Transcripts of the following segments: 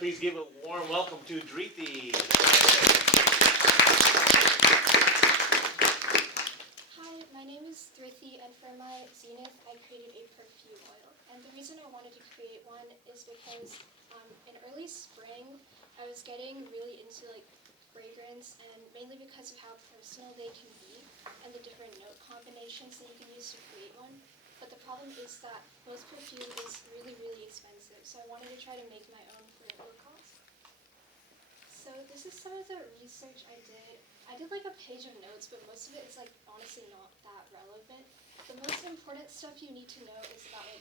Please give a warm welcome to DhrithiV. Hi, my name is DhrithiV, and for my Zenith, I created a perfume oil. And the reason I wanted to create one is because in early spring, I was getting really into fragrance, and mainly because of how personal they can be and the different note combinations that you can use to create one. But the problem is that most perfume is really, really expensive, so I wanted to try to make my own for low cost. So this is some of the research I did. I did a page of notes, but most of it is honestly not that relevant. The most important stuff you need to know is about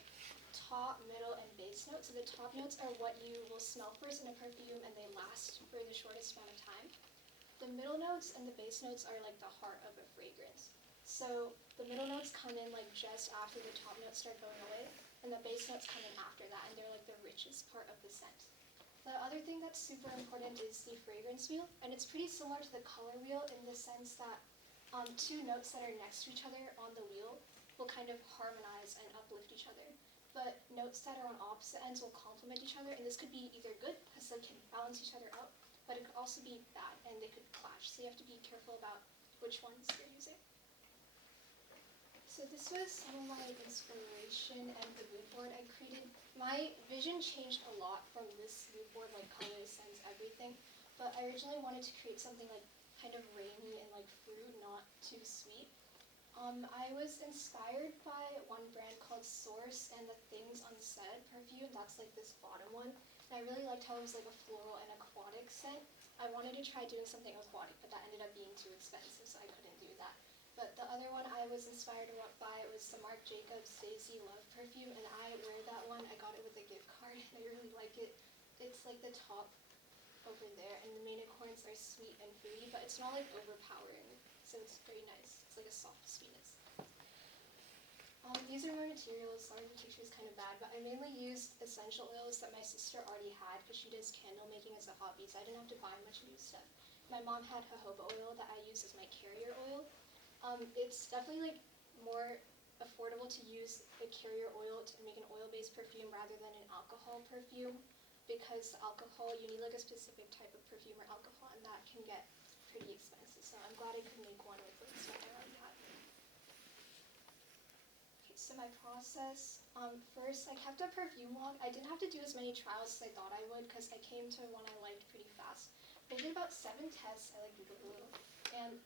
top, middle, and base notes. So the top notes are what you will smell first in a perfume, and they last for the shortest amount of time. The middle notes and the base notes are the heart of a fragrance. So the middle notes come in just after the top notes start going away, and the base notes come in after that, and they're the richest part of the scent. The other thing that's super important is the fragrance wheel, and it's pretty similar to the color wheel in the sense that two notes that are next to each other on the wheel will kind of harmonize and uplift each other. But notes that are on opposite ends will complement each other, and this could be either good because they can balance each other out, but it could also be bad and they could clash. So you have to be careful about which ones you're using. So this was some of my inspiration and the mood board I created. My vision changed a lot from this mood board, colors, scents, everything. But I originally wanted to create something kind of rainy and fruit, not too sweet. I was inspired by one brand called Source and the Things Unsaid perfume. That's this bottom one. And I really liked how it was a floral and aquatic scent. I wanted to try doing something aquatic, but that ended up being too expensive, so I couldn't do that. But the other one I was inspired by was the Marc Jacobs Daisy Love perfume, and I wear that one. I got it with a gift card, and I really like it. It's the top over there, and the main accords are sweet and fruity, but it's not overpowering, so it's very nice. It's a soft sweetness. These are my materials. Sorry, the picture is kind of bad, but I mainly used essential oils that my sister already had because she does candle making as a hobby, so I didn't have to buy much new stuff. My mom had jojoba oil that I use as my carrier oil. It's definitely more affordable to use a carrier oil to make an oil-based perfume rather than an alcohol perfume, because alcohol, you need a specific type of perfume or alcohol, and that can get pretty expensive. So I'm glad I could make one with the stuff I already have. Okay, so my process. First, I kept a perfume log. I didn't have to do as many trials as I thought I would because I came to one I liked pretty fast. I did about 7 tests. I Googled a little, and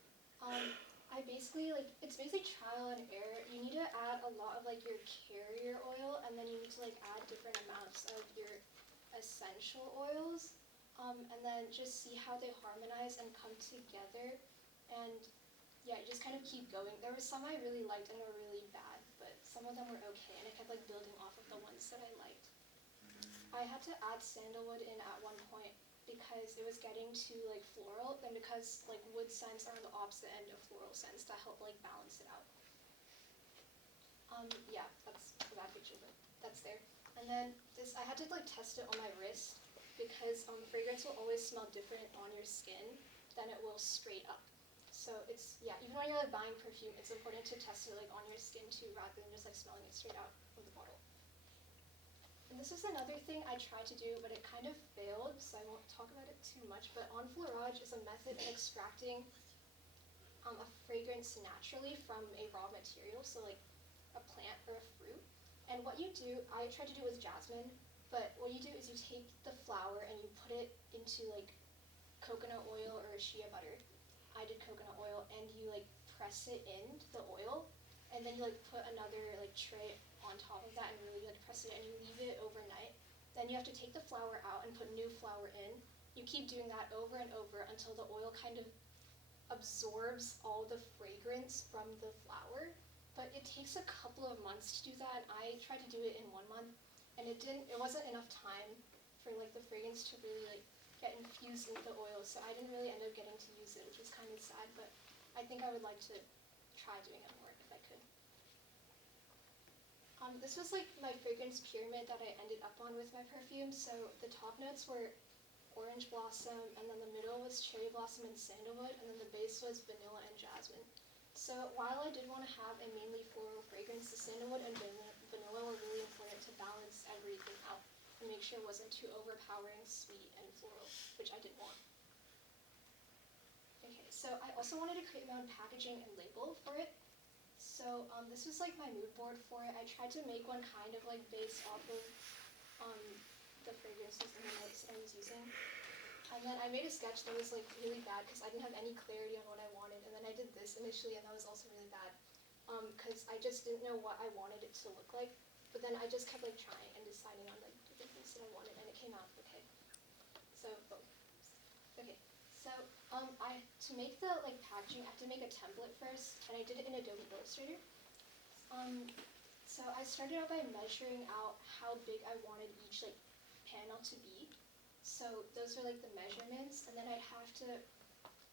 it's basically trial and error. You need to add a lot of your carrier oil, and then you need to add different amounts of your essential oils, and then just see how they harmonize and come together. And yeah, you just kind of keep going. There were some I really liked and were really bad, but some of them were okay, and I kept building off of the ones that I liked. I had to add sandalwood in at one point because it was getting too floral, and because wood scents are on the opposite end of floral scents that help balance it out. Yeah, that's a bad picture, but that's there. And then this, I had to test it on my wrist because fragrance will always smell different on your skin than it will straight up. So it's, yeah, even when you're buying perfume, it's important to test it on your skin too, rather than just smelling it straight out of the bottle. And this is another thing I tried to do, but it kind of failed, so I won't talk about it too much. But enfleurage is a method of extracting a fragrance naturally from a raw material, so a plant or a fruit. And what you do, I tried to do it with jasmine, but what you do is you take the flower and you put it into coconut oil or shea butter. I did coconut oil, and you press it into the oil, and then you put another tray on top of that and really press it, and you leave it overnight. Then you have to take the flour out and put new flour in. You keep doing that over and over until the oil kind of absorbs all the fragrance from the flour. But it takes a couple of months to do that. I tried to do it in 1 month, and it wasn't enough time for the fragrance to really get infused into the oil, so I didn't really end up getting to use it, which was kind of sad, but I think I would like to try doing it more if I could. This was my fragrance pyramid that I ended up on with my perfume. So the top notes were orange blossom, and then the middle was cherry blossom and sandalwood, and then the base was vanilla and jasmine. So while I did want to have a mainly floral fragrance, the sandalwood and vanilla were really important to balance everything out. and make sure it wasn't too overpowering, sweet, and floral, which I didn't want. Okay, so I also wanted to create my own packaging and label for it. So this was like my mood board for it. I tried to make one kind of like based off of the fragrances and the notes I was using. And then I made a sketch that was like really bad because I didn't have any clarity on what I wanted. And then I did this initially, and that was also really bad because I just didn't know what I wanted it to look like. But then I just kept like trying and deciding on like the things that I wanted, and it came out okay. So boom. Okay. So to make the like packaging, I had to make a template first, and I did it in Adobe Illustrator. So I started out by measuring out how big I wanted each like panel to be. So those are like the measurements, and then I'd have to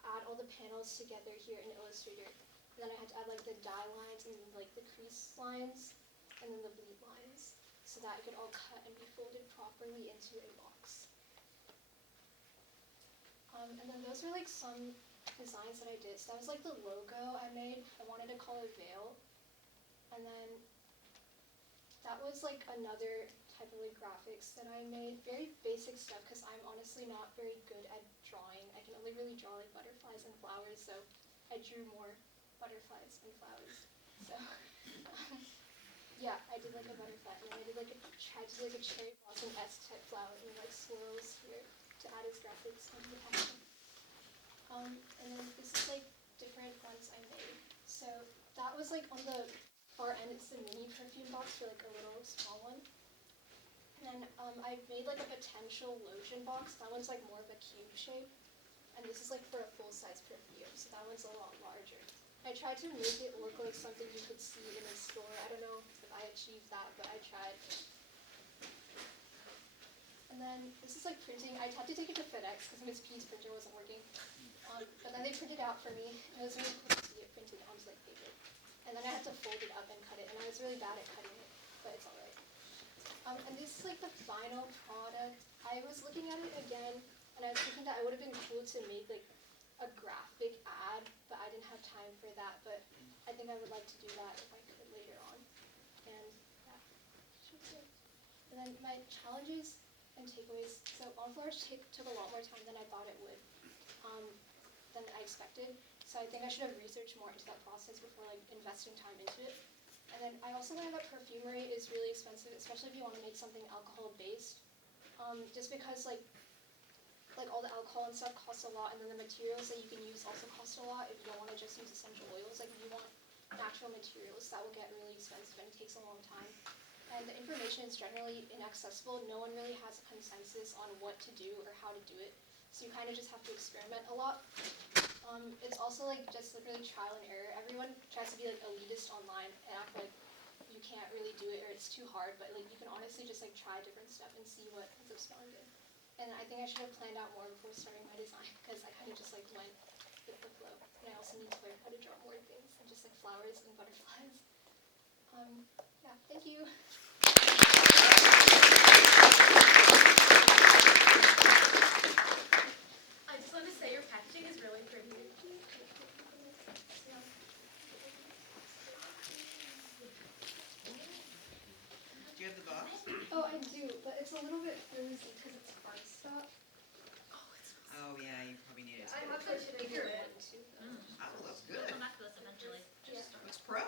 add all the panels together here in Illustrator. And then I had to add like the die lines and like the crease lines, and then the bleed lines, so that it could all cut and be folded properly into a box. And then those were like some designs that I did. So that was like the logo I made. I wanted to call it Veil. And then that was like another type of like graphics that I made. Very basic stuff because I'm honestly not very good at drawing. I can only really draw like butterflies and flowers, so I drew more butterflies and flowers. So yeah, I did like a butterfly, and then I did like tried to do like a cherry blossom S type flower and like swirls here to add as graphics on the packaging. And then this is like different ones I made. So that was like on the far end, it's the mini perfume box for like a little small one. And then I made like a potential lotion box. That one's like more of a cube shape. And this is like for a full-size perfume, so that one's a lot larger. I tried to make it look like something you could see in a store. I don't know if I achieved that, but I tried. And then this is like printing. I had to take it to FedEx because Miss P's printer wasn't working. But then they printed it out for me. It was really cool to see it printed onto like paper. And then I had to fold it up and cut it, and I was really bad at cutting it, but it's alright. And this is like the final product. I was looking at it again, and I was thinking that it would have been cool to make like a graphic ad, but I didn't have time for that. But I think I would like to do that if I could later on. And yeah, should be. And then my challenges and takeaways. So Wildflowers took a lot more time than I thought it would, than I expected. So I think I should have researched more into that process before like investing time into it. And then I also learned that perfumery is really expensive, especially if you want to make something alcohol based. Just because like all the alcohol and stuff costs a lot, and then the materials that you can use also cost a lot if you don't want to just use essential oils. Like if you want natural materials, that will get really expensive and it takes a long time. And the information is generally inaccessible. No one really has a consensus on what to do or how to do it. So you kind of just have to experiment a lot. It's also like just literally trial and error. Everyone tries to be like elitist online and act like you can't really do it or it's too hard, but like you can honestly just like try different stuff and see what ends up smelling good. And I think I should have planned out more before starting my design because I kind of just like went with the flow. And I also need to learn how to draw more things than just like flowers and butterflies. Yeah, thank you. I just want to say your packaging is really pretty. Do you have the box? Oh, I do, but it's a little bit flimsy because it's cardstock. Oh yeah, you probably need it. I have But the bigger bigger one too. Oh, that's We'll good. come back to this eventually. Yeah. Looks pro.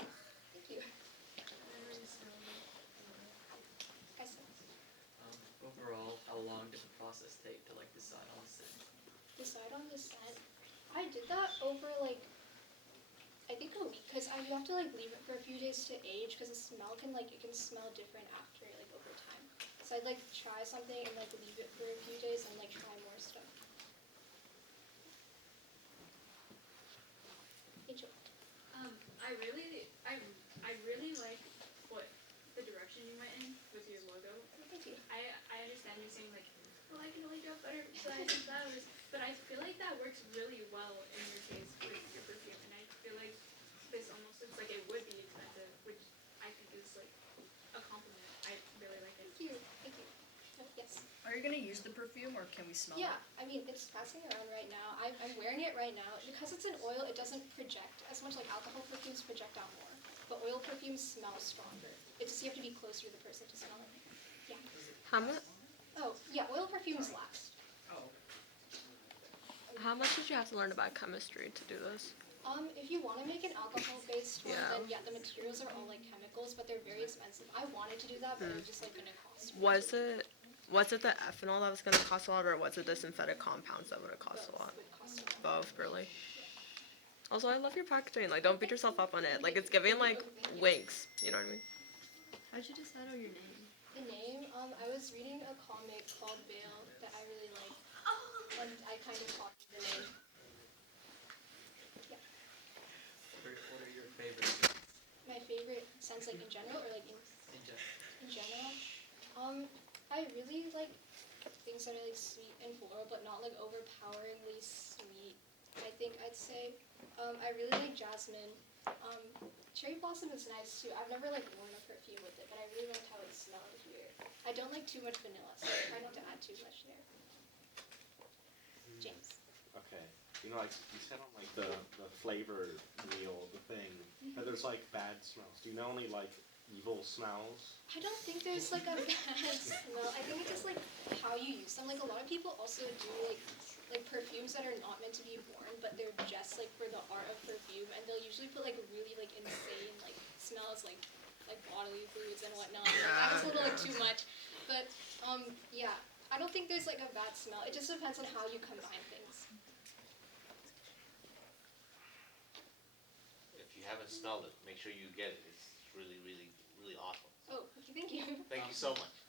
Thank you. Overall, how long did the process take to like decide on the scent? Decide on the scent. I did that over like I think a week because you have to like leave it for a few days to age because the smell can like it can smell different after like over time. So I'd like try something and like leave it for a few days and like try more stuff. Angel. I really like what the direction you went in with your logo. Thank you. I understand you saying like, well, I can only draw butterflies and flowers, but I feel like that works really well in your case with your perfume, and I feel like this almost looks like it would be expensive, which I think is like a compliment. I really like it. Thank you. Thank you. Yes. Are you gonna use the perfume or can we smell Yeah, it? I mean it's passing around right now. I'm wearing it right now. Because it's an oil, it doesn't project as much. Like alcohol perfumes project out more, but oil perfumes smell stronger. It's just you have to be closer to the person to smell it. Yeah. Oh, yeah, oil perfumes last. Oh, How much did you have to learn about chemistry to do this? If you want to make an alcohol-based one, Yeah. then yeah, the materials are all like chemicals, but they're very expensive. I wanted to do that, but it was just like gonna cost. way Was too much. was it the ethanol that was gonna cost a lot, or was it the synthetic compounds that would have cost a lot? Would cost a lot. Both, really. Also, I love your packaging. Like, don't beat yourself up on it. Like, it's giving like winks. You know what I mean? How'd you decide on your name? The name, I was reading a comic called Veil that I really like, and I kind of copied the name. What are your favorites? My favorite sense, like in general, or like in general. I really like things that are like sweet and floral, but not like overpoweringly sweet. I think I'd say. I really like jasmine. Cherry blossom is nice too. I've never like worn a perfume with it, but I really liked how it smelled here. I don't like too much vanilla, so I try not to add too much there. James. Okay. You know, like you said on like the flavor wheel, the thing, that there's like bad smells. Do you know any like evil smells? I don't think there's like a bad smell. I think it's just like how you use them. Like a lot of people also do like perfumes that are not meant to be worn, but they're just like for the art of perfume, and they'll usually put like really like insane like smells like bodily fluids and whatnot. Like, that was a little like too much, but yeah, I don't think there's like a bad smell. It just depends on how you combine things. If you haven't smelled it, make sure you get it. It's really, really, really awesome. Oh, okay, thank you. Thank you so much.